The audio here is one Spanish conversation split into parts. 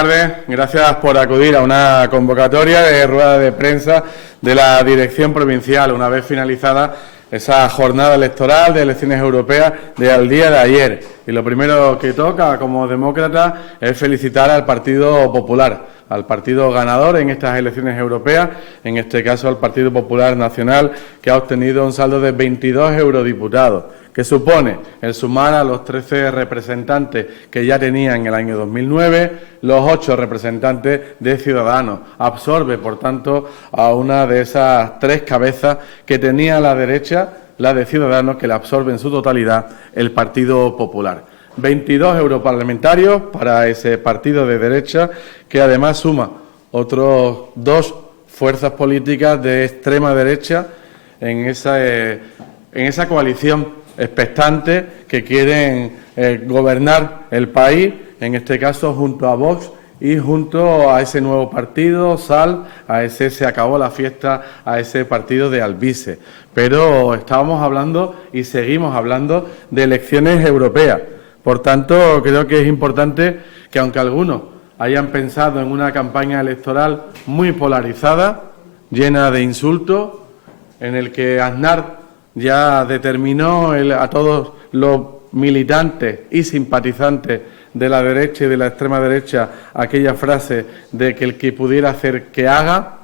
Buenas tardes, gracias por acudir a una convocatoria de rueda de prensa de la Dirección Provincial, una vez finalizada esa jornada electoral de elecciones europeas del día de ayer. Y lo primero que toca como demócrata es felicitar al Partido Popular, al partido ganador en estas elecciones europeas, en este caso al Partido Popular Nacional, que ha obtenido un saldo de 22 eurodiputados, que supone el sumar a los 13 representantes que ya tenía en el año 2009, los 8 representantes de Ciudadanos. Absorbe, por tanto, a una de esas 3 cabezas que tenía la derecha, la de Ciudadanos, que la absorbe en su totalidad el Partido Popular. 22 europarlamentarios para ese partido de derecha, que además suma otros 2 fuerzas políticas de extrema derecha en esa coalición expectantes que quieren gobernar el país, en este caso junto a Vox y junto a ese nuevo partido, SAL, a ese Se Acabó la Fiesta, a ese partido de Alvise. Pero estábamos hablando y seguimos hablando de elecciones europeas. Por tanto, creo que es importante que, aunque algunos hayan pensado en una campaña electoral muy polarizada, llena de insultos, en el que Aznar ya determinó a todos los militantes y simpatizantes de la derecha y de la extrema derecha aquella frase de que el que pudiera hacer que haga.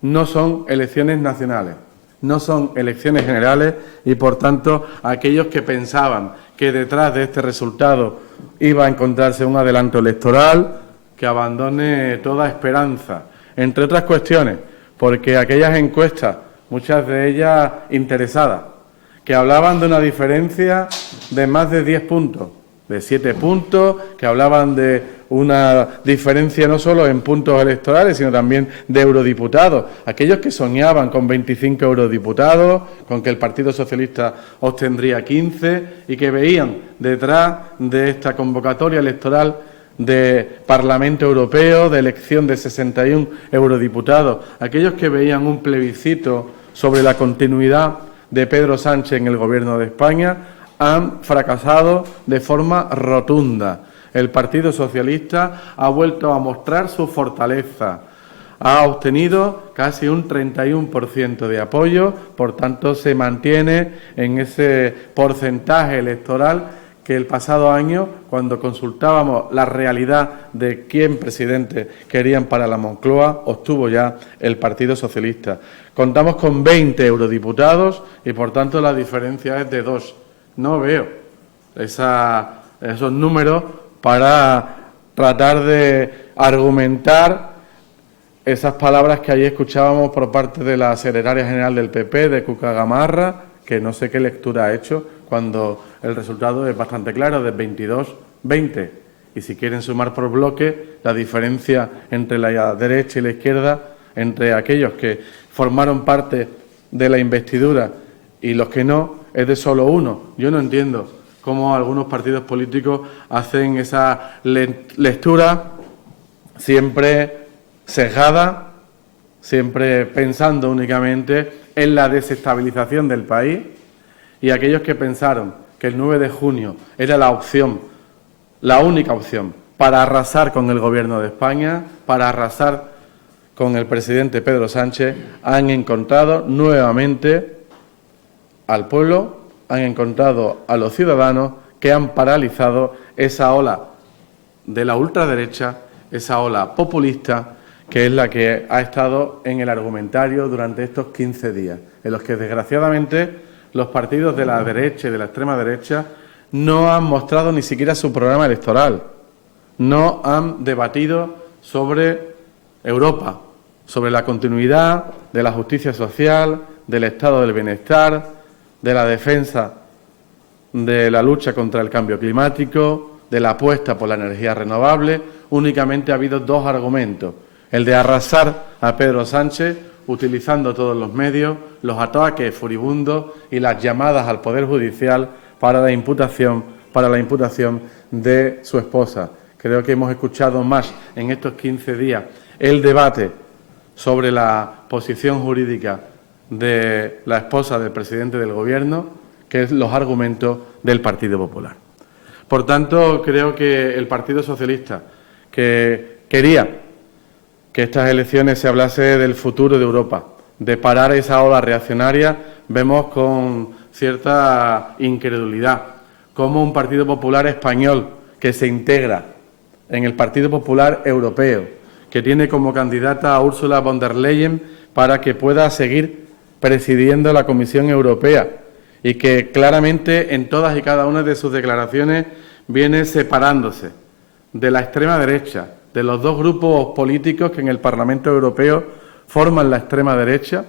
No son elecciones nacionales, no son elecciones generales y, por tanto, aquellos que pensaban que detrás de este resultado iba a encontrarse un adelanto electoral, que abandone toda esperanza, entre otras cuestiones, porque aquellas encuestas, muchas de ellas interesadas, que hablaban de una diferencia de más de 10 puntos, de 7 puntos, que hablaban de una diferencia no solo en puntos electorales, sino también de eurodiputados. Aquellos que soñaban con 25 eurodiputados, con que el Partido Socialista obtendría 15 y que veían detrás de esta convocatoria electoral de Parlamento Europeo, de elección de 61 eurodiputados, aquellos que veían un plebiscito sobre la continuidad de Pedro Sánchez en el Gobierno de España, han fracasado de forma rotunda. El Partido Socialista ha vuelto a mostrar su fortaleza. Ha obtenido casi un 31% de apoyo, por tanto se mantiene en ese porcentaje electoral que el pasado año, cuando consultábamos la realidad de quién presidente querían para la Moncloa, obtuvo ya el Partido Socialista. Contamos con 20 eurodiputados y, por tanto, la diferencia es de 2. No veo esos números para tratar de argumentar esas palabras que ayer escuchábamos por parte de la secretaria general del PP, de Cuca Gamarra, que no sé qué lectura ha hecho, cuando el resultado es bastante claro, de 22-20. Y si quieren sumar por bloque, la diferencia entre la derecha y la izquierda, entre aquellos que formaron parte de la investidura y los que no, es de solo 1. Yo no entiendo cómo algunos partidos políticos hacen esa lectura siempre sesgada, siempre pensando únicamente en la desestabilización del país, y aquellos que pensaron que el 9 de junio era la opción, la única opción, para arrasar con el Gobierno de España, para arrasar con el presidente Pedro Sánchez, han encontrado nuevamente al pueblo, han encontrado a los ciudadanos que han paralizado esa ola de la ultraderecha, esa ola populista, que es la que ha estado en el argumentario durante estos 15 días, en los que, desgraciadamente, los partidos de la derecha y de la extrema derecha no han mostrado ni siquiera su programa electoral, no han debatido sobre Europa, sobre la continuidad de la justicia social, del estado del bienestar, de la defensa de la lucha contra el cambio climático, de la apuesta por la energía renovable. Únicamente ha habido 2 argumentos: el de arrasar a Pedro Sánchez, utilizando todos los medios, los ataques furibundos y las llamadas al Poder Judicial para la imputación de su esposa. Creo que hemos escuchado más en estos 15 días el debate sobre la posición jurídica de la esposa del presidente del Gobierno que los argumentos del Partido Popular. Por tanto, creo que el Partido Socialista, que que quería que estas elecciones se hablase del futuro de Europa, de parar esa ola reaccionaria. Vemos con cierta incredulidad cómo un Partido Popular español que se integra en el Partido Popular Europeo, que tiene como candidata a Ursula von der Leyen para que pueda seguir presidiendo la Comisión Europea y que claramente en todas y cada una de sus declaraciones viene separándose de la extrema derecha, de los dos grupos políticos que en el Parlamento Europeo forman la extrema derecha.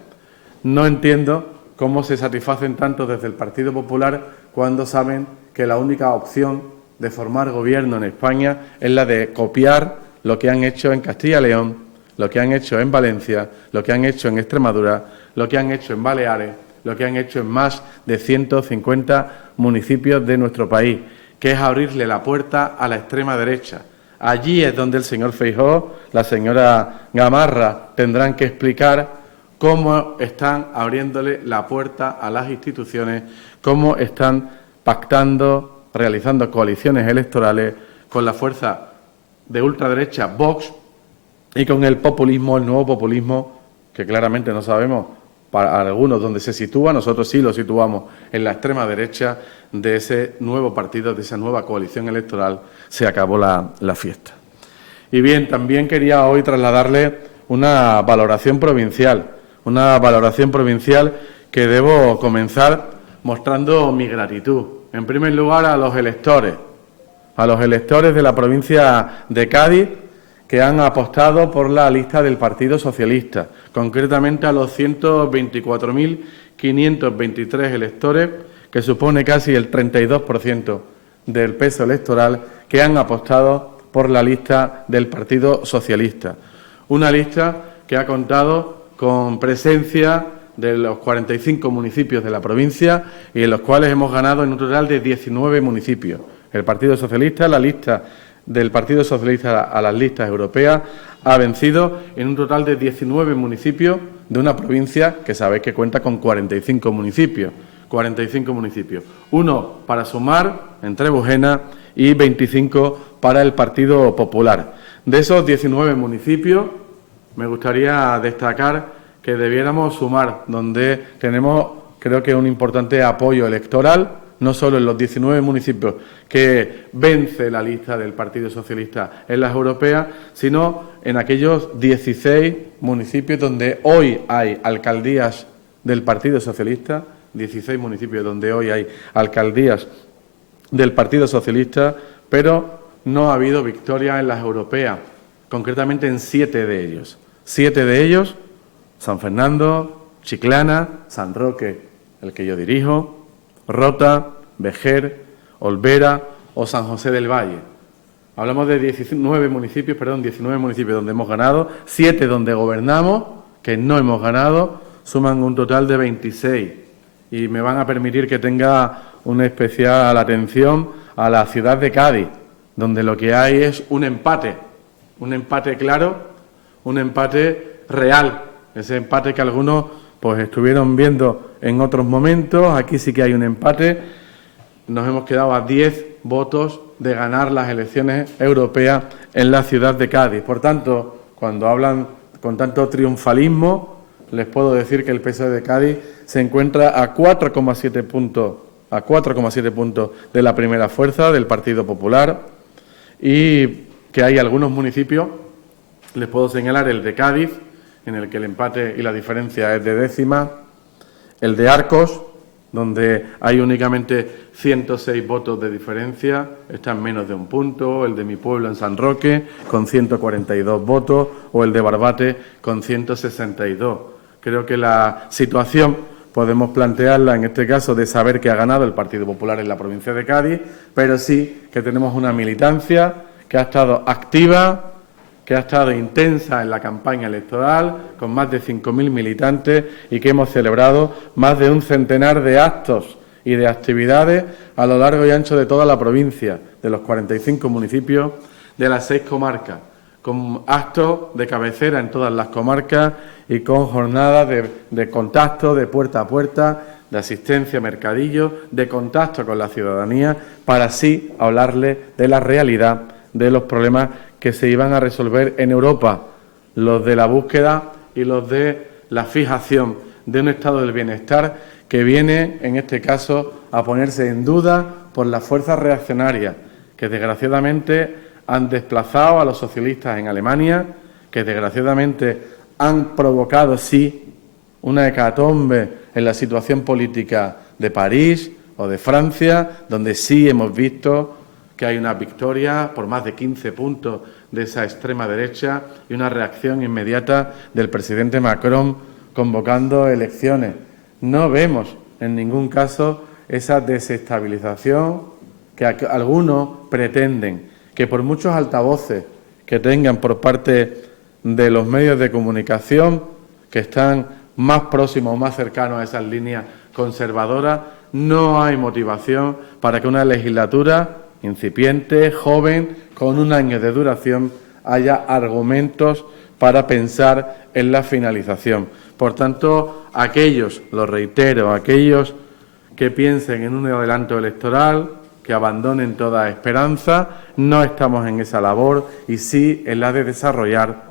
No entiendo cómo se satisfacen tanto desde el Partido Popular cuando saben que la única opción de formar gobierno en España es la de copiar lo que han hecho en Castilla y León, lo que han hecho en Valencia, lo que han hecho en Extremadura, lo que han hecho en Baleares, lo que han hecho en más de 150 municipios de nuestro país, que es abrirle la puerta a la extrema derecha. Allí es donde el señor Feijóo, la señora Gamarra tendrán que explicar cómo están abriéndole la puerta a las instituciones, cómo están pactando, realizando coaliciones electorales con la fuerza de ultraderecha Vox y con el populismo, el nuevo populismo, que claramente no sabemos para algunos dónde se sitúa. Nosotros sí lo situamos en la extrema derecha de ese nuevo partido, de esa nueva coalición electoral. Se acabó la fiesta. Y bien, también quería hoy trasladarle una valoración provincial que debo comenzar mostrando mi gratitud. En primer lugar, a los electores de la provincia de Cádiz, que han apostado por la lista del Partido Socialista, concretamente a los 124.523 electores, que supone casi el 32% del peso electoral, que han apostado por la lista del Partido Socialista. Una lista que ha contado con presencia de los 45 municipios de la provincia y en los cuales hemos ganado en un total de 19 municipios. El Partido Socialista, la lista del Partido Socialista a las listas europeas, ha vencido en un total de 19 municipios de una provincia que sabéis que cuenta con 45 municipios. 45 municipios. Uno para Sumar, en Trebujena, y 25 para el Partido Popular. De esos 19 municipios, me gustaría destacar que debiéramos sumar, donde tenemos, creo que, un importante apoyo electoral, no solo en los 19 municipios que vence la lista del Partido Socialista en las europeas, sino en aquellos 16 municipios donde hoy hay alcaldías del Partido Socialista, 16 municipios donde hoy hay alcaldías del Partido Socialista, pero no ha habido victoria en las europeas, concretamente en 7 de ellos. 7 de ellos, San Fernando, Chiclana, San Roque, el que yo dirijo, Rota, Vejer, Olvera o San José del Valle. Hablamos de 19 municipios donde hemos ganado, 7 donde gobernamos, que no hemos ganado, suman un total de 26. Y me van a permitir que tenga una especial atención a la ciudad de Cádiz, donde lo que hay es un empate claro, un empate real, ese empate que algunos pues estuvieron viendo en otros momentos. Aquí sí que hay un empate. Nos hemos quedado a 10 votos de ganar las elecciones europeas en la ciudad de Cádiz. Por tanto, cuando hablan con tanto triunfalismo, les puedo decir que el PSOE de Cádiz se encuentra a 4,7 puntos de la primera fuerza del Partido Popular, y que hay algunos municipios, les puedo señalar el de Cádiz, en el que el empate y la diferencia es de décima, el de Arcos, donde hay únicamente 106 votos de diferencia, está en menos de un punto, el de mi pueblo en San Roque con 142 votos o el de Barbate con 162. Creo que la situación podemos plantearla en este caso de saber que ha ganado el Partido Popular en la provincia de Cádiz, pero sí que tenemos una militancia que ha estado activa, que ha estado intensa en la campaña electoral, con más de 5.000 militantes y que hemos celebrado más de un centenar de actos y de actividades a lo largo y ancho de toda la provincia, de los 45 municipios de las 6 comarcas, con actos de cabecera en todas las comarcas y con jornadas de contacto, de puerta a puerta, de asistencia a mercadillos, de contacto con la ciudadanía, para así hablarle de la realidad de los problemas que se iban a resolver en Europa, los de la búsqueda y los de la fijación de un estado del bienestar que viene, en este caso, a ponerse en duda por las fuerzas reaccionarias que desgraciadamente han desplazado a los socialistas en Alemania, que desgraciadamente han provocado, sí, una hecatombe en la situación política de París o de Francia, donde sí hemos visto que hay una victoria por más de 15 puntos de esa extrema derecha y una reacción inmediata del presidente Macron convocando elecciones. No vemos en ningún caso esa desestabilización que algunos pretenden, que por muchos altavoces que tengan por parte de los medios de comunicación que están más próximos o más cercanos a esas líneas conservadoras, no hay motivación para que una legislatura incipiente, joven, con 1 año de duración, haya argumentos para pensar en la finalización. Por tanto, aquellos, lo reitero, aquellos que piensen en un adelanto electoral, que abandonen toda esperanza, no estamos en esa labor y sí en la de desarrollar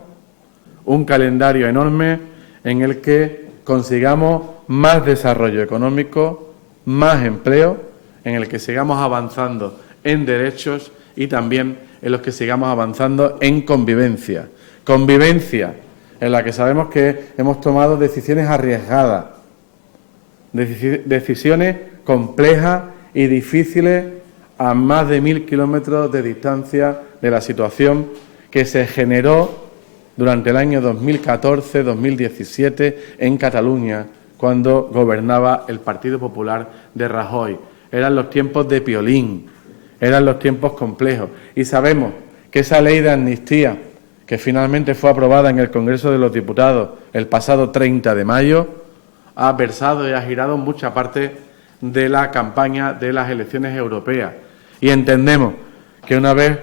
un calendario enorme en el que consigamos más desarrollo económico, más empleo, en el que sigamos avanzando en derechos y también en los que sigamos avanzando en convivencia. Convivencia en la que sabemos que hemos tomado decisiones arriesgadas, decisiones complejas y difíciles a más de 1000 kilómetros de distancia de la situación que se generó durante el año 2014-2017 en Cataluña, cuando gobernaba el Partido Popular de Rajoy. Eran los tiempos de Piolín, eran los tiempos complejos. Y sabemos que esa ley de amnistía, que finalmente fue aprobada en el Congreso de los Diputados el pasado 30 de mayo, ha versado y ha girado mucha parte de la campaña de las elecciones europeas. Y entendemos que una vez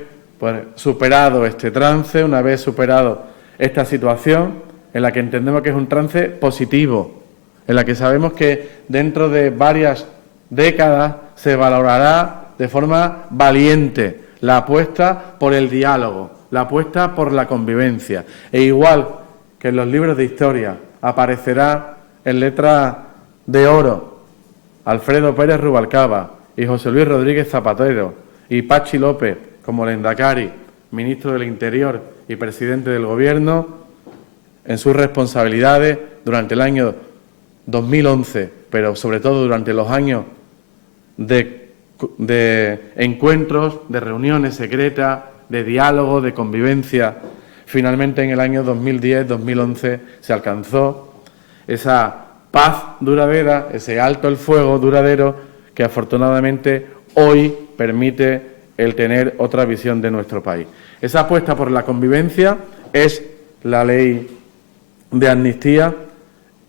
superado este trance, una vez superado esta situación, en la que entendemos que es un trance positivo, en la que sabemos que dentro de varias décadas se valorará de forma valiente la apuesta por el diálogo, la apuesta por la convivencia. E igual que en los libros de historia aparecerá en letra de oro Alfredo Pérez Rubalcaba y José Luis Rodríguez Zapatero y Pachi López como Lehendakari, ministro del Interior y presidente del Gobierno, en sus responsabilidades durante el año 2011, pero sobre todo durante los años de encuentros, de reuniones secretas, de diálogo, de convivencia. Finalmente, en el año 2010-2011 se alcanzó esa paz duradera, ese alto el fuego duradero que afortunadamente hoy permite el tener otra visión de nuestro país. Esa apuesta por la convivencia es la ley de amnistía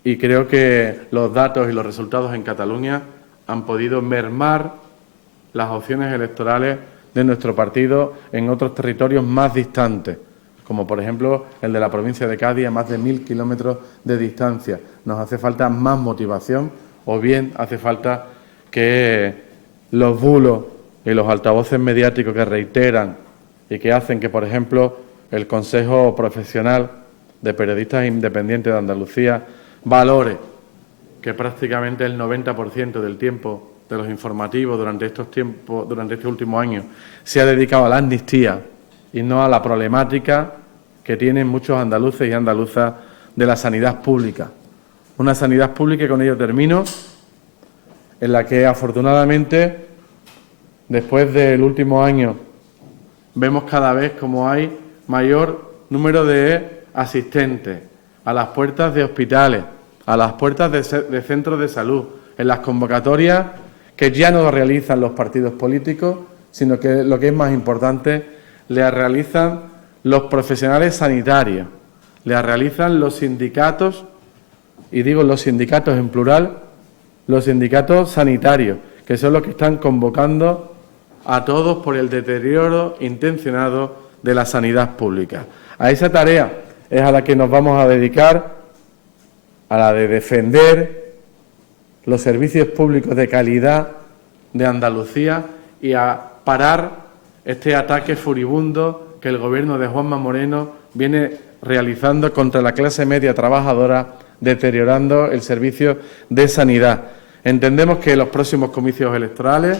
y creo que los datos y los resultados en Cataluña han podido mermar las opciones electorales de nuestro partido en otros territorios más distantes, como por ejemplo el de la provincia de Cádiz, a más de 1000 kilómetros de distancia. Nos hace falta más motivación o bien hace falta que los bulos y los altavoces mediáticos que reiteran y que hacen que, por ejemplo, el Consejo Profesional de Periodistas Independientes de Andalucía valore que prácticamente el 90% del tiempo de los informativos durante este último año se ha dedicado a la amnistía y no a la problemática que tienen muchos andaluces y andaluzas de la sanidad pública. Una sanidad pública, y con ello termino, en la que afortunadamente, después del último año, vemos cada vez como hay mayor número de asistentes a las puertas de hospitales, a las puertas de centros de salud, en las convocatorias que ya no realizan los partidos políticos, sino que lo que es más importante, le realizan los profesionales sanitarios, le realizan los sindicatos, y digo los sindicatos en plural, los sindicatos sanitarios, que son los que están convocando a todos por el deterioro intencionado de la sanidad pública. A esa tarea es a la que nos vamos a dedicar, a la de defender los servicios públicos de calidad de Andalucía y a parar este ataque furibundo que el Gobierno de Juanma Moreno viene realizando contra la clase media trabajadora, deteriorando el servicio de sanidad. Entendemos que los próximos comicios electorales,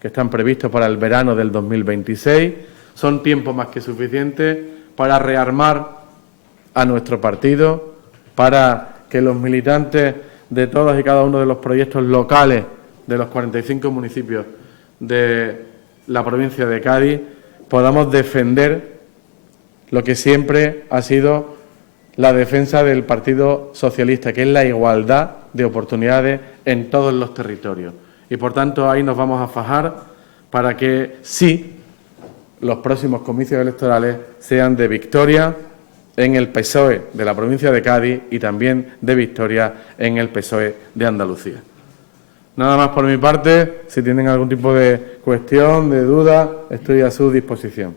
que están previstos para el verano del 2026, son tiempo más que suficiente para rearmar a nuestro partido, para que los militantes de todos y cada uno de los proyectos locales de los 45 municipios de la provincia de Cádiz podamos defender lo que siempre ha sido la defensa del Partido Socialista, que es la igualdad de oportunidades en todos los territorios. Y, por tanto, ahí nos vamos a fajar para que sí los próximos comicios electorales sean de victoria en el PSOE de la provincia de Cádiz y también de victoria en el PSOE de Andalucía. Nada más por mi parte. Si tienen algún tipo de cuestión, de duda, estoy a su disposición.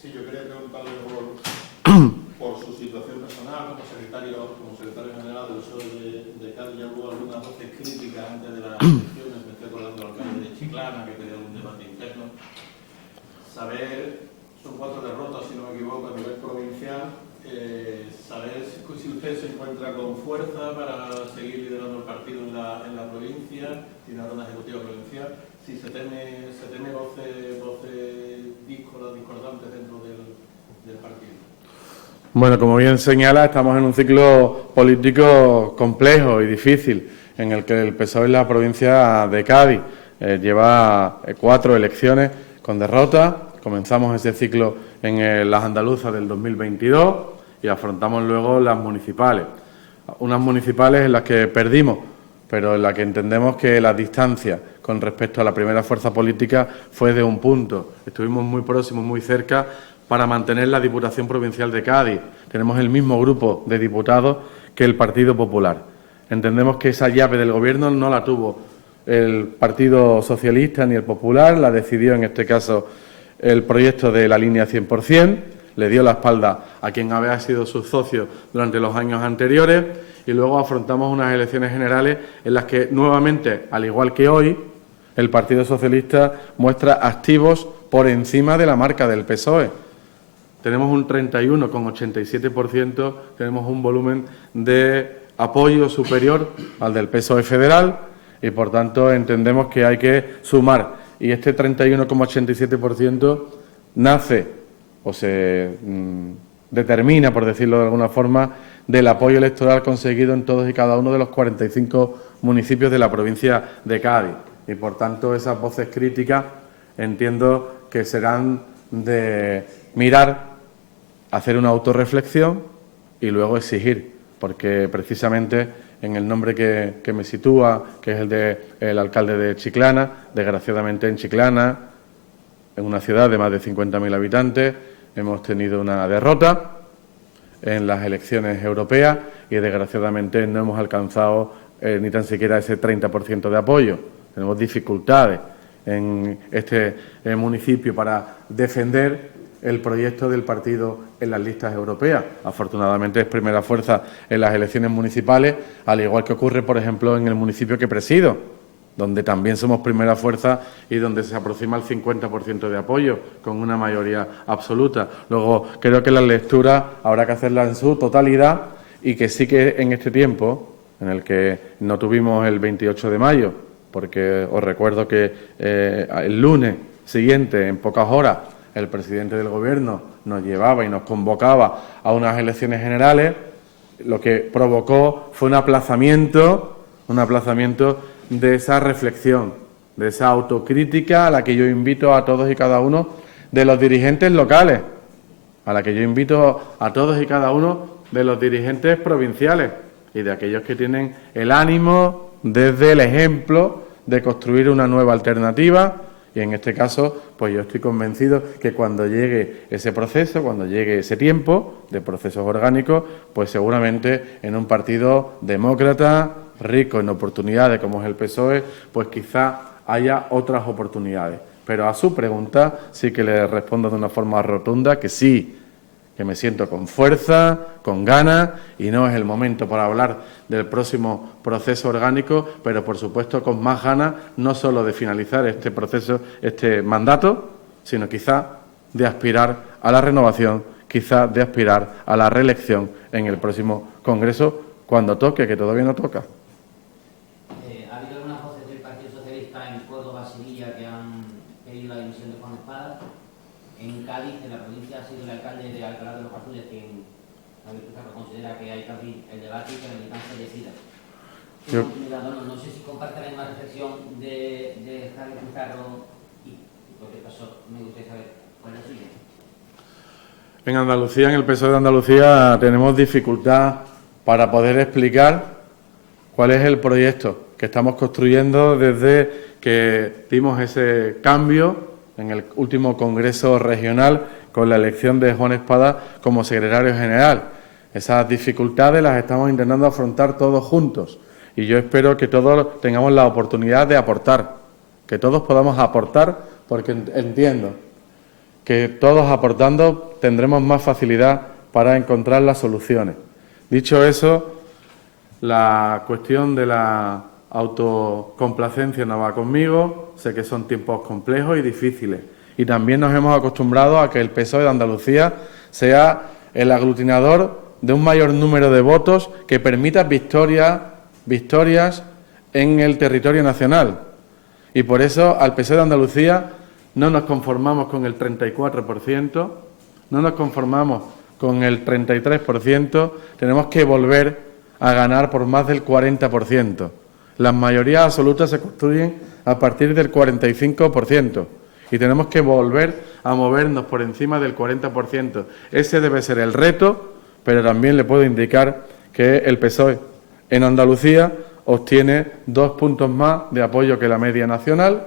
Sí, yo quería preguntarle por su situación personal como secretario general del PSOE de Cádiz. Ya hubo algunas voces críticas antes de las elecciones. Me estoy acordando del alcalde de Chiclana, que tenía un debate interno. Saber, son 4 derrotas, si no me equivoco, a nivel provincial. Saber si usted se encuentra con fuerza para seguir liderando el partido en la provincia, tiene ahora una ejecutiva provincial, si se teme voces discordantes dentro del partido. Bueno, como bien señala, estamos en un ciclo político complejo y difícil, en el que el PSOE en la provincia de Cádiz lleva 4 elecciones con derrota. Comenzamos ese ciclo en las andaluzas del 2022 y afrontamos luego las municipales. Unas municipales en las que perdimos, pero en las que entendemos que la distancia con respecto a la primera fuerza política fue de un punto. Estuvimos muy próximos, muy cerca, para mantener la Diputación Provincial de Cádiz. Tenemos el mismo grupo de diputados que el Partido Popular. Entendemos que esa llave del Gobierno no la tuvo el Partido Socialista ni el Popular, la decidió en este caso el proyecto de la línea 100%, le dio la espalda a quien había sido su socio durante los años anteriores y luego afrontamos unas elecciones generales en las que nuevamente, al igual que hoy, el Partido Socialista muestra activos por encima de la marca del PSOE. Tenemos un 31,87%, tenemos un volumen de apoyo superior al del PSOE federal y, por tanto, entendemos que hay que sumar. Y este 31,87% nace o se determina, por decirlo de alguna forma, del apoyo electoral conseguido en todos y cada uno de los 45 municipios de la provincia de Cádiz. Y, por tanto, esas voces críticas entiendo que serán de mirar, hacer una autorreflexión y luego exigir, porque precisamente en el nombre que me sitúa, que es el del alcalde de Chiclana, desgraciadamente en Chiclana, en una ciudad de más de 50.000 habitantes, hemos tenido una derrota en las elecciones europeas y desgraciadamente no hemos alcanzado ni tan siquiera ese 30% de apoyo. Tenemos dificultades en este municipio para defender el proyecto del partido en las listas europeas. Afortunadamente es primera fuerza en las elecciones municipales, al igual que ocurre, por ejemplo, en el municipio que presido, donde también somos primera fuerza y donde se aproxima el 50% de apoyo, con una mayoría absoluta. Luego, creo que la lectura habrá que hacerla en su totalidad y que sí que en este tiempo, en el que no tuvimos el 28 de mayo, porque os recuerdo que el lunes siguiente, en pocas horas, el presidente del Gobierno nos llevaba y nos convocaba a unas elecciones generales, lo que provocó fue un aplazamiento de esa reflexión, de esa autocrítica a la que yo invito a todos y cada uno de los dirigentes locales, a la que yo invito a todos y cada uno de los dirigentes provinciales y de aquellos que tienen el ánimo, desde el ejemplo, de construir una nueva alternativa. Y en este caso, pues yo estoy convencido que cuando llegue ese proceso, cuando llegue ese tiempo de procesos orgánicos, pues seguramente en un partido demócrata, rico en oportunidades como es el PSOE, pues quizá haya otras oportunidades. Pero a su pregunta sí que le respondo de una forma rotunda que sí, que me siento con fuerza, con ganas, y no es el momento para hablar del próximo proceso orgánico, pero por supuesto con más ganas, no solo de finalizar este proceso, este mandato, sino quizá de aspirar a la renovación, quizá de aspirar a la reelección en el próximo Congreso, cuando toque, que todavía no toca. ¿Ha habido algunas voces del Partido Socialista en Córdoba, Sevilla, que han pedido la dimisión de Juan Espada? En Cádiz, en la provincia, ha sido el alcalde de Alcalá de los Azules quien considera que hay que abrir el debate y que la militancia decida. No sé si comparte la misma reflexión de Javier Pizarro y, en cualquier caso, me gustaría saber cuál es la suya. En Andalucía, en el PSOE de Andalucía, tenemos dificultad para poder explicar cuál es el proyecto que estamos construyendo desde que dimos ese cambio en el último Congreso Regional con la elección de Juan Espada como secretario general. Esas dificultades las estamos intentando afrontar todos juntos y yo espero que todos tengamos la oportunidad de aportar, que todos podamos aportar, porque entiendo que todos aportando tendremos más facilidad para encontrar las soluciones. Dicho eso, la cuestión de la autocomplacencia no va conmigo, sé que son tiempos complejos y difíciles y también nos hemos acostumbrado a que el PSOE de Andalucía sea el aglutinador de un mayor número de votos que permita victorias en el territorio nacional. Y por eso al PSOE de Andalucía no nos conformamos con el 34%, no nos conformamos con el 33%, tenemos que volver a ganar por más del 40%. Las mayorías absolutas se construyen a partir del 45% y tenemos que volver a movernos por encima del 40%. Ese debe ser el reto, pero también le puedo indicar que el PSOE en Andalucía obtiene 2 puntos más de apoyo que la media nacional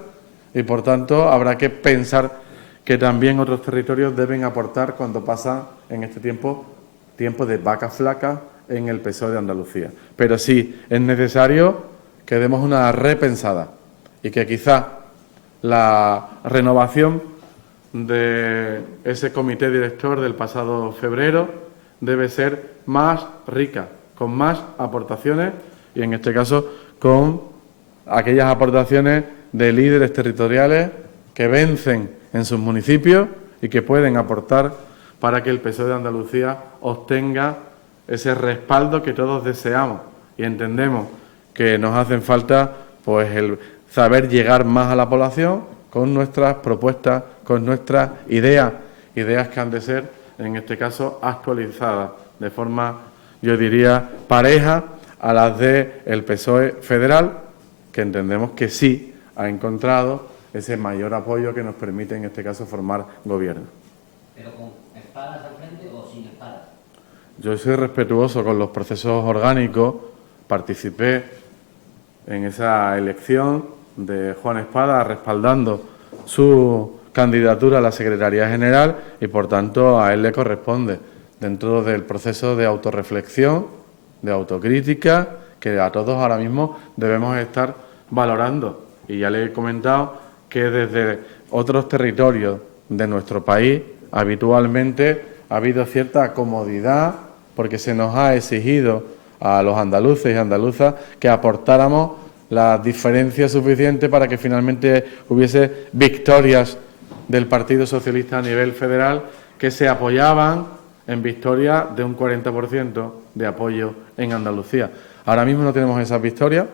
y, por tanto, habrá que pensar que también otros territorios deben aportar cuando pasa en este tiempo de vacas flacas en el PSOE de Andalucía. Pero sí es necesario que demos una repensada y que quizá la renovación de ese comité director del pasado febrero debe ser más rica, con más aportaciones y, en este caso, con aquellas aportaciones de líderes territoriales que vencen en sus municipios y que pueden aportar para que el PSOE de Andalucía obtenga ese respaldo que todos deseamos y entendemos que nos hacen falta pues el saber llegar más a la población con nuestras propuestas, con nuestras ideas que han de ser, en este caso, actualizadas de forma, yo diría, pareja a las del PSOE federal, que entendemos que sí ha encontrado ese mayor apoyo que nos permite, en este caso, formar gobierno. ¿Pero con espadas al frente o sin espadas? Yo soy respetuoso con los procesos orgánicos, participé en esa elección de Juan Espada respaldando su candidatura a la Secretaría General y, por tanto, a él le corresponde, dentro del proceso de autorreflexión, de autocrítica, que a todos ahora mismo debemos estar valorando. Y ya le he comentado que desde otros territorios de nuestro país habitualmente ha habido cierta comodidad porque se nos ha exigido a los andaluces y andaluzas que aportáramos la diferencia suficiente para que finalmente hubiese victorias del Partido Socialista a nivel federal que se apoyaban en victoria de un 40% de apoyo en Andalucía. Ahora mismo no tenemos esas victorias,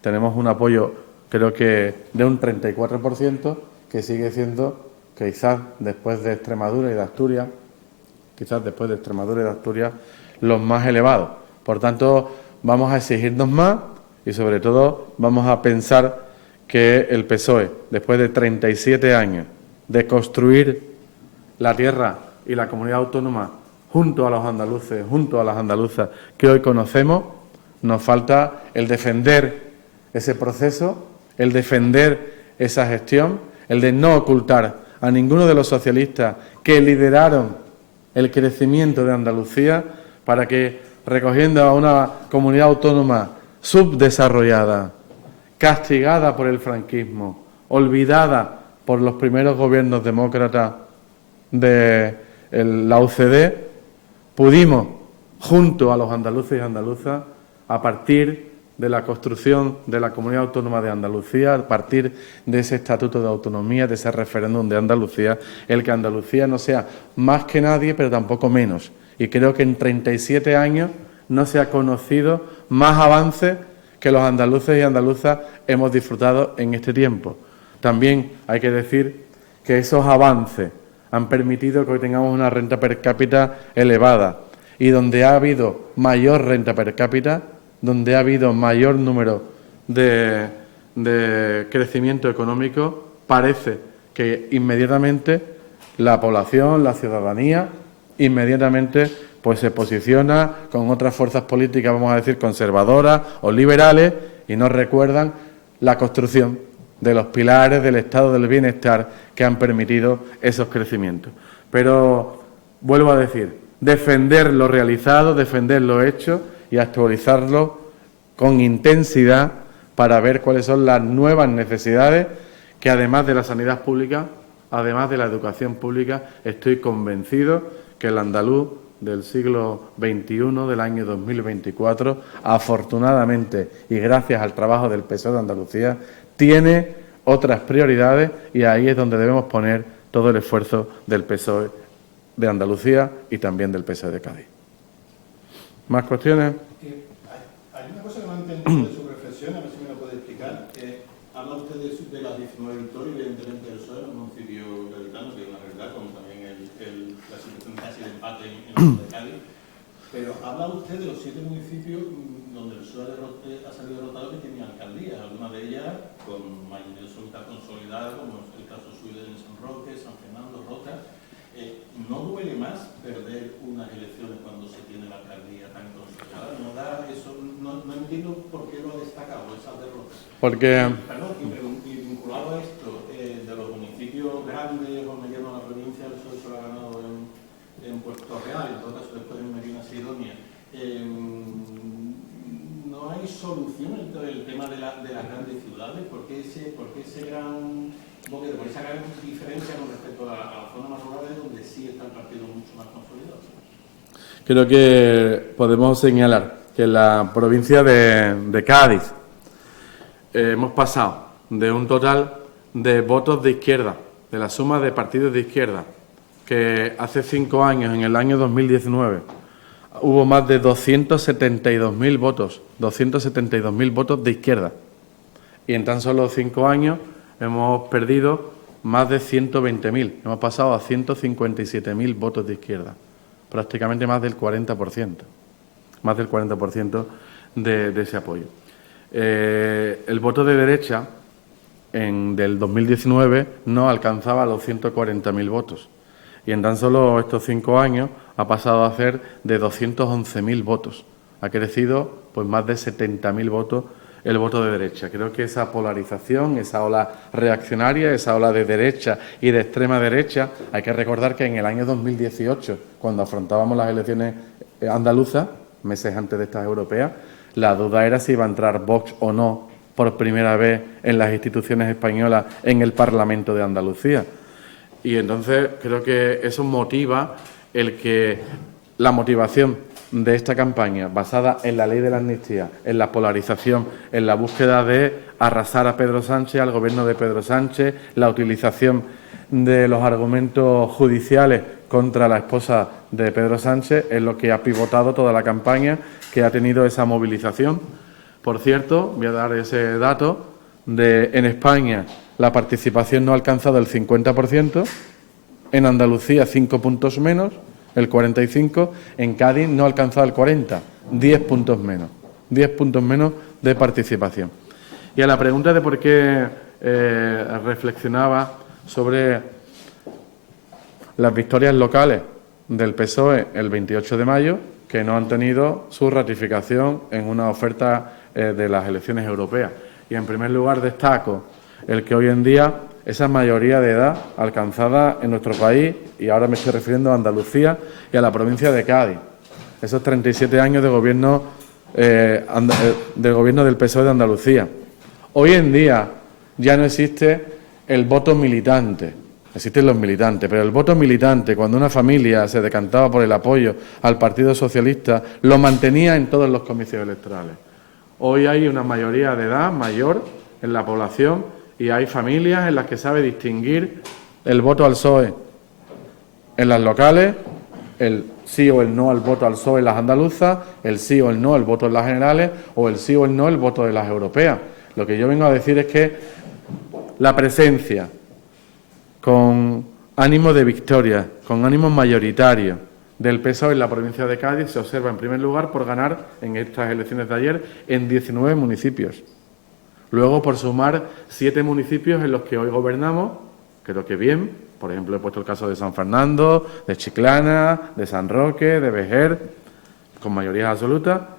tenemos un apoyo creo que de un 34%, que sigue siendo quizás después de Extremadura y de Asturias, los más elevados. Por tanto, vamos a exigirnos más y, sobre todo, vamos a pensar que el PSOE, después de 37 años de construir la tierra y la comunidad autónoma junto a los andaluces, junto a las andaluzas que hoy conocemos, nos falta el defender ese proceso, el defender esa gestión, el de no ocultar a ninguno de los socialistas que lideraron el crecimiento de Andalucía para que, recogiendo a una comunidad autónoma subdesarrollada, castigada por el franquismo, olvidada por los primeros gobiernos demócratas de la UCD, pudimos, junto a los andaluces y andaluzas, a partir de la construcción de la Comunidad Autónoma de Andalucía, a partir de ese Estatuto de Autonomía, de ese referéndum de Andalucía, el que Andalucía no sea más que nadie, pero tampoco menos. Y creo que en 37 años no se ha conocido más avance que los andaluces y andaluzas hemos disfrutado en este tiempo. También hay que decir que esos avances han permitido que hoy tengamos una renta per cápita elevada, y donde ha habido mayor renta per cápita, donde ha habido mayor número de crecimiento económico, parece que inmediatamente la población, la ciudadanía, inmediatamente pues se posiciona con otras fuerzas políticas, vamos a decir, conservadoras o liberales, y nos recuerdan la construcción de los pilares del estado del bienestar que han permitido esos crecimientos. Pero, vuelvo a decir, defender lo realizado, defender lo hecho y actualizarlo con intensidad para ver cuáles son las nuevas necesidades que, además de la sanidad pública, además de la educación pública, estoy convencido que el andaluz del siglo XXI, del año 2024, afortunadamente y gracias al trabajo del PSOE de Andalucía, tiene otras prioridades, y ahí es donde debemos poner todo el esfuerzo del PSOE de Andalucía y también del PSOE de Cádiz. ¿Más cuestiones? Hay una cosa que no he entendido de su reflexión, a ver si me lo puede explicar. Habla usted de las 19 victorias, evidentemente, del PSOE en un municipio gaditano, que es una realidad, como también la situación casi de empate en el de Cádiz. Pero habla usted de los 7 municipios donde el PSOE ha salido derrotado, que tienen alcaldías, algunas de ellas con mayoría absoluta consolidada, como es el caso suyo de San Roque, San Fernando, Rota. ¿No duele más perder unas elecciones cuando se tiene la alcaldía tan consolidada? No entiendo por qué lo ha destacado esas derrotas. Porque... Perdón, y vinculado a esto, de los municipios grandes o medianos de la provincia, el PSOE se lo ha ganado en Puerto Real, en todo caso después en Medina Sidonia. ¿No hay solución entre el tema de las grandes ciudades? ¿Por qué esa gran diferencia con respecto a las zonas más rurales, donde sí está el partido mucho más consolidado? Creo que podemos señalar que en la provincia de Cádiz hemos pasado de un total de votos de izquierda, de la suma de partidos de izquierda, que hace 5 años, en el año 2019, hubo más de 272.000 votos, 272.000 votos de izquierda. Y en tan solo 5 años hemos perdido más de 120.000, hemos pasado a 157.000 votos de izquierda, prácticamente más del 40%, más del 40% de ese apoyo. El voto de derecha del 2019 no alcanzaba los 140.000 votos, y en tan solo estos 5 años ha pasado a ser de 211.000 votos. Ha crecido pues más de 70.000 votos el voto de derecha. Creo que esa polarización, esa ola reaccionaria, esa ola de derecha y de extrema derecha, hay que recordar que en el año 2018, cuando afrontábamos las elecciones andaluzas, meses antes de estas europeas, la duda era si iba a entrar Vox o no por primera vez en las instituciones españolas en el Parlamento de Andalucía. Y entonces creo que eso motiva la motivación de esta campaña, basada en la ley de la amnistía, en la polarización, en la búsqueda de arrasar a Pedro Sánchez, al gobierno de Pedro Sánchez, la utilización de los argumentos judiciales contra la esposa de Pedro Sánchez, es lo que ha pivotado toda la campaña, que ha tenido esa movilización. Por cierto, voy a dar ese dato, en España la participación no ha alcanzado el 50%, en Andalucía 5 puntos menos, el 45%, en Cádiz no ha alcanzado el 40%, 10 puntos menos, 10 puntos menos de participación. Y a la pregunta de por qué reflexionaba sobre las victorias locales del PSOE el 28 de mayo, que no han tenido su ratificación en una oferta de las elecciones europeas. Y en primer lugar destaco el que hoy en día esa mayoría de edad alcanzada en nuestro país, y ahora me estoy refiriendo a Andalucía y a la provincia de Cádiz, esos 37 años de gobierno del PSOE de Andalucía. Hoy en día ya no existe el voto militante, existen los militantes, pero el voto militante, cuando una familia se decantaba por el apoyo al Partido Socialista, lo mantenía en todos los comicios electorales. Hoy hay una mayoría de edad mayor en la población y hay familias en las que sabe distinguir el voto al PSOE en las locales, el sí o el no al voto al PSOE en las andaluzas, el sí o el no al voto en las generales o el sí o el no el voto de las europeas. Lo que yo vengo a decir es que la presencia con ánimo de victoria, con ánimo mayoritario del PSOE en la provincia de Cádiz se observa en primer lugar por ganar en estas elecciones de ayer en 19 municipios. Luego por sumar 7 municipios en los que hoy gobernamos, creo que bien, por ejemplo he puesto el caso de San Fernando, de Chiclana, de San Roque, de Vejer, con mayoría absoluta,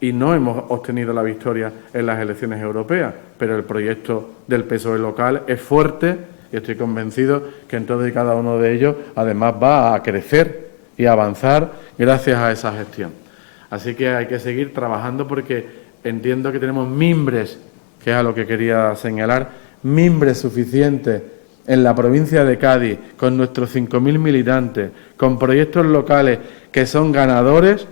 y no hemos obtenido la victoria en las elecciones europeas, pero el proyecto del PSOE local es fuerte y estoy convencido que en todos y cada uno de ellos además va a crecer y avanzar gracias a esa gestión. Así que hay que seguir trabajando porque entiendo que tenemos mimbres, que es a lo que quería señalar, mimbres suficientes en la provincia de Cádiz, con nuestros 5.000 militantes, con proyectos locales que son ganadores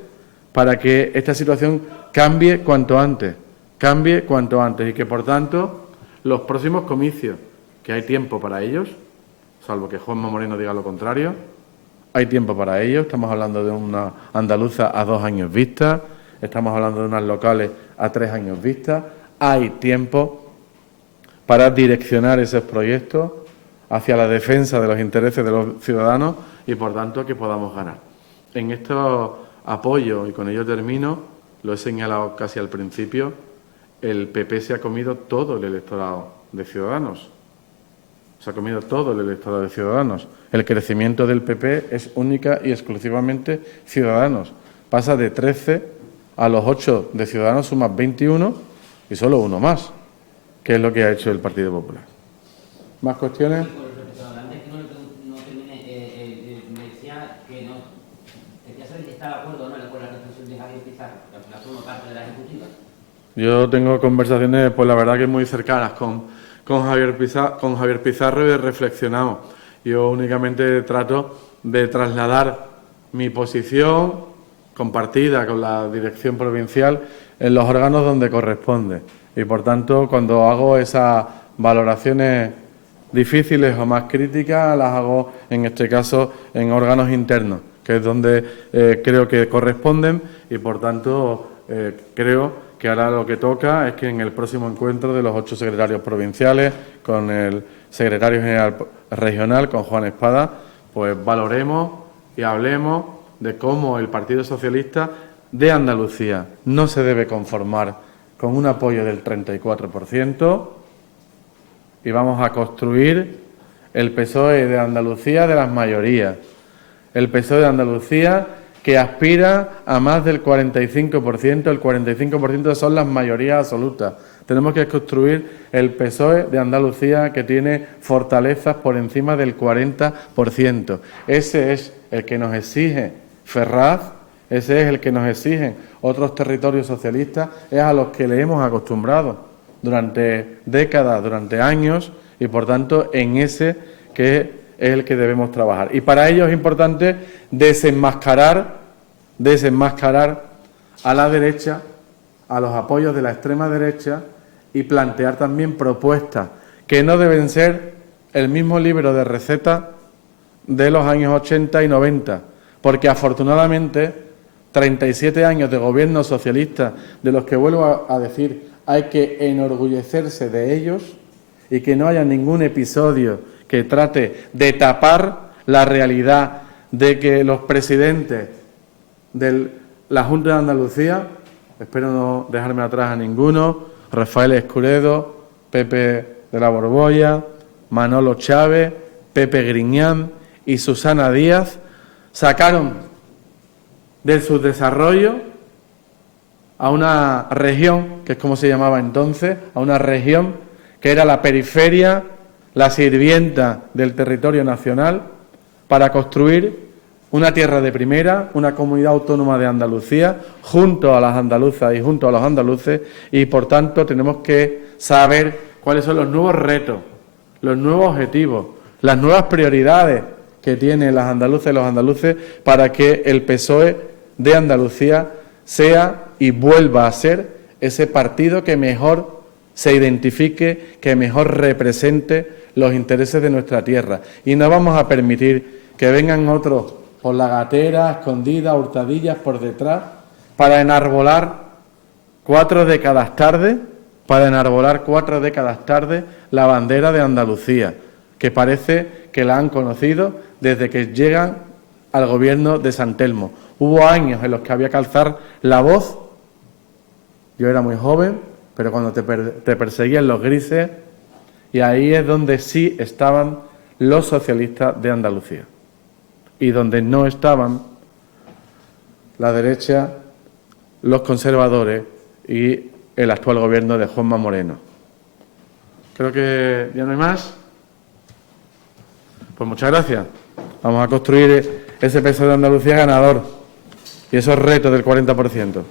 para que esta situación cambie cuanto antes y que, por tanto, los próximos comicios, que hay tiempo para ellos, salvo que Juanma Moreno diga lo contrario, hay tiempo para ello. Estamos hablando de una andaluza a 2 años vista, estamos hablando de unas locales a 3 años vista. Hay tiempo para direccionar esos proyectos hacia la defensa de los intereses de los ciudadanos y, por tanto, que podamos ganar. En estos apoyos, y con ello termino, lo he señalado casi al principio, el PP se ha comido todo el electorado de Ciudadanos. Se ha comido todo el electorado de Ciudadanos. El crecimiento del PP es única y exclusivamente Ciudadanos. Pasa de 13 a los 8 de Ciudadanos, sumas 21 y solo uno más, que es lo que ha hecho el Partido Popular. ¿Más cuestiones? Antes que no termine, me decía que no, quería saber si está de acuerdo o no con la reflexión de Javier Pizarro, que al final forma parte de la Ejecutiva. Yo tengo conversaciones, pues la verdad que muy cercanas con Javier Pizarro y reflexionamos. Yo únicamente trato de trasladar mi posición compartida con la dirección provincial en los órganos donde corresponde. Y, por tanto, cuando hago esas valoraciones difíciles o más críticas, las hago, en este caso, en órganos internos, que es donde creo que corresponden y, por tanto, creo que ahora lo que toca es que en el próximo encuentro de los 8 secretarios provinciales, con el secretario general regional, con Juan Espada, pues valoremos y hablemos de cómo el Partido Socialista de Andalucía no se debe conformar con un apoyo del 34% y vamos a construir el PSOE de Andalucía de las mayorías, el PSOE de Andalucía que aspira a más del 45%, el 45% son las mayorías absolutas. Tenemos que construir el PSOE de Andalucía que tiene fortalezas por encima del 40%. Ese es el que nos exige Ferraz, ese es el que nos exigen otros territorios socialistas, es a los que le hemos acostumbrado durante décadas, durante años, y por tanto en ese que es el que debemos trabajar. Y para ello es importante desenmascarar a la derecha, a los apoyos de la extrema derecha y plantear también propuestas que no deben ser el mismo libro de recetas de los años 80 y 90, porque afortunadamente 37 años de gobierno socialista, de los que vuelvo a decir, hay que enorgullecerse de ellos y que no haya ningún episodio que trate de tapar la realidad de que los presidentes de la Junta de Andalucía, espero no dejarme atrás a ninguno, Rafael Escuredo, Pepe de la Borbolla, Manolo Chávez, Pepe Griñán y Susana Díaz, sacaron del subdesarrollo a una región, que es como se llamaba entonces, a una región que era la periferia, la sirvienta del territorio nacional, para construir una tierra de primera, una comunidad autónoma de Andalucía, junto a las andaluzas y junto a los andaluces, y por tanto tenemos que saber cuáles son los nuevos retos, los nuevos objetivos, las nuevas prioridades que tienen las andaluzas y los andaluces para que el PSOE de Andalucía sea y vuelva a ser ese partido que mejor se identifique, que mejor represente los intereses de nuestra tierra. Y no vamos a permitir que vengan otros por la gatera, escondidas, hurtadillas por detrás, para enarbolar 4 décadas tarde, la bandera de Andalucía, que parece que la han conocido desde que llegan al gobierno de San Telmo. Hubo años en los que había que alzar la voz. Yo era muy joven, pero cuando te perseguían los grises, y ahí es donde sí estaban los socialistas de Andalucía, y donde no estaban la derecha, los conservadores y el actual gobierno de Juanma Moreno. Creo que ya no hay más. Pues muchas gracias. Vamos a construir ese PSOE de Andalucía ganador y esos retos del 40%.